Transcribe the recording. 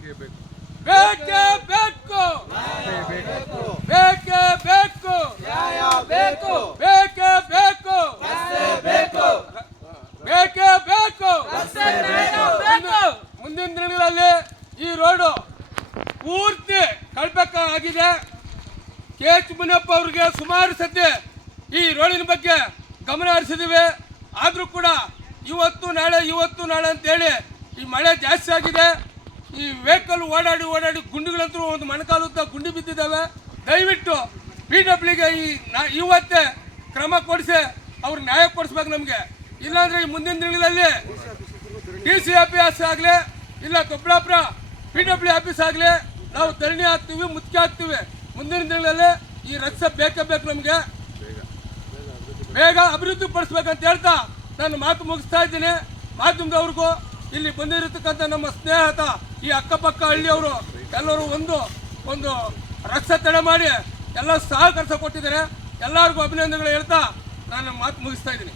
ಬೇಕೇ ಬೇಕು. ಬೇಕೇ ಬೇಕು. ಬೇಕೇ ಬೇಕು. ನ್ಯಾಯ ಬೇಕು. ಬೇಕೇ ಬೇಕು. ಬೇಕು ಬೇಕೇ. ಬೇಕು ಬೇಕು. ಮುಂದಿನ ದಿನಗಳಲ್ಲಿ ಈ ರೋಡು ಪೂರ್ತಿ ಕಳ್ಬೇಕಾಗಿದೆ. ಕೆ ಎಚ್ ಮುನಿಯಪ್ಪ ಅವ್ರಿಗೆ ಸುಮಾರು ಸತಿ ಈ ರೋಡಿನ ಬಗ್ಗೆ ಗಮನ ಹರಿಸಿದ್ದೀವಿ ಆದರೂ ಕೂಡ ಇವತ್ತು ನಾಳೆ ಇವತ್ತು ನಾಳೆ ಅಂತೇಳಿ ಈ ಮಳೆ ಜಾಸ್ತಿ ಆಗಿದೆ. ಈ ವೆಹಿಕಲ್ ಓಡಾಡಿ ಓಡಾಡಿ ಗುಂಡಿಗಳಂತೂ ಒಂದು ಮಣಕಾಲುತ್ತ ಗುಂಡಿ ಬಿದ್ದಿದ್ದಾವೆ. ದಯವಿಟ್ಟು ಪಿ ಡಬ್ಲ್ಯೂಗೆ ಈ ನಾ ಇವತ್ತೇ ಕ್ರಮ ಕೊಡಿಸಿ, ಅವ್ರು ನ್ಯಾಯ ಕೊಡಿಸ್ಬೇಕು ನಮಗೆ. ಇಲ್ಲಾಂದ್ರೆ ಈ ಮುಂದಿನ ದಿನಗಳಲ್ಲಿ ಡಿ ಸಿ ಆಫೀಸ್ ಆಗಲಿ, ಇಲ್ಲ ಕೊಪ್ಪಳಾಪುರ ಪಿ ಡಬ್ಲ್ಯೂ ಆಫೀಸ್ ಆಗಲಿ, ನಾವು ಧರಣಿ ಹಾಕ್ತೀವಿ ಮುತ್ತಿಗೆ ಹಾಕ್ತೀವಿ ಮುಂದಿನ ದಿನಗಳಲ್ಲಿ ಈ ರಕ್ಷ ಬೇಕೇ ಬೇಕು ನಮಗೆ. ಬೇಗ ಅಭಿವೃದ್ಧಿ ಪಡಿಸ್ಬೇಕಂತ ಹೇಳ್ತಾ ನಾನು ಮಾತು ಮುಗಿಸ್ತಾ ಇದ್ದೀನಿ. ಮಾಧ್ಯಮದವ್ರಿಗೂ ಇಲ್ಲಿ ಬಂದಿರತಕ್ಕಂಥ ನಮ್ಮ ಸ್ನೇಹಿತ ಈ ಅಕ್ಕಪಕ್ಕ ಹಳ್ಳಿಯವರು ಎಲ್ಲರೂ ಒಂದು ಒಂದು ರಕ್ಷ ತಡೆ ಮಾಡಿ ಎಲ್ಲ ಸಹಕರಿಸ ಕೊಟ್ಟಿದ್ದಾರೆ. ಎಲ್ಲರಿಗೂ ಅಭಿನಂದನೆಗಳು ಹೇಳ್ತಾ ನಾನು ಮಾತು ಮುಗಿಸ್ತಾ ಇದ್ದೀನಿ.